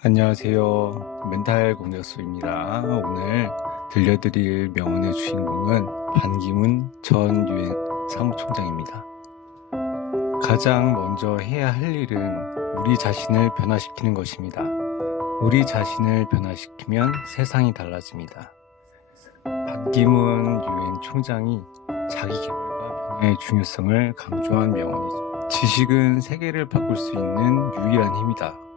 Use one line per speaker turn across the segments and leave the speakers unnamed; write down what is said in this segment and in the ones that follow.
안녕하세요. 멘탈 공작소입니다. 오늘 들려드릴 명언의 주인공은 반기문 전 유엔 사무총장입니다. 가장 먼저 해야 할 일은 우리 자신을 변화시키는 것입니다. 우리 자신을 변화시키면 세상이 달라집니다. 반기문 유엔 총장이 자기 개발과 변화의 중요성을 강조한 명언이죠. 지식은 세계를 바꿀 수 있는 유일한 힘이다.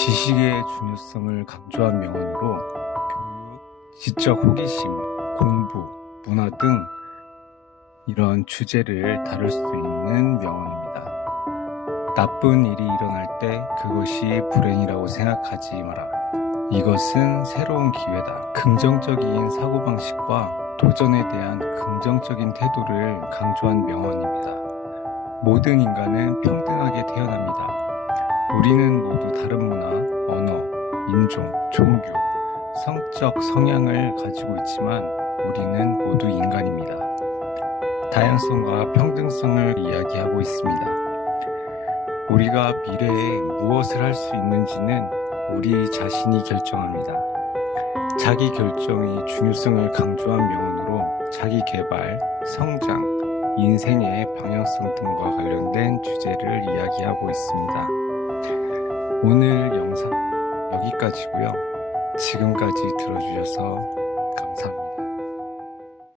지식의 중요성을 강조한 명언으로 교육, 지적 호기심, 공부, 문화 등 이런 주제를 다룰 수 있는 명언입니다. 나쁜 일이 일어날 때 그것이 불행이라고 생각하지 마라. 이것은 새로운 기회다. 긍정적인 사고방식과 도전에 대한 긍정적인 태도를 강조한 명언입니다. 모든 인간은 평등하게 태어납니다. 우리는 인종, 종교, 성적 성향을 가지고 있지만 우리는 모두 인간입니다. 다양성과 평등성을 이야기하고 있습니다. 우리가 미래에 무엇을 할 수 있는지는 우리 자신이 결정합니다. 자기 결정이 중요성을 강조한 명언으로 자기 개발, 성장, 인생의 방향성 등과 관련된 주제를 이야기하고 있습니다. 오늘 영상 여기까지고요. 지금까지 들어주셔서.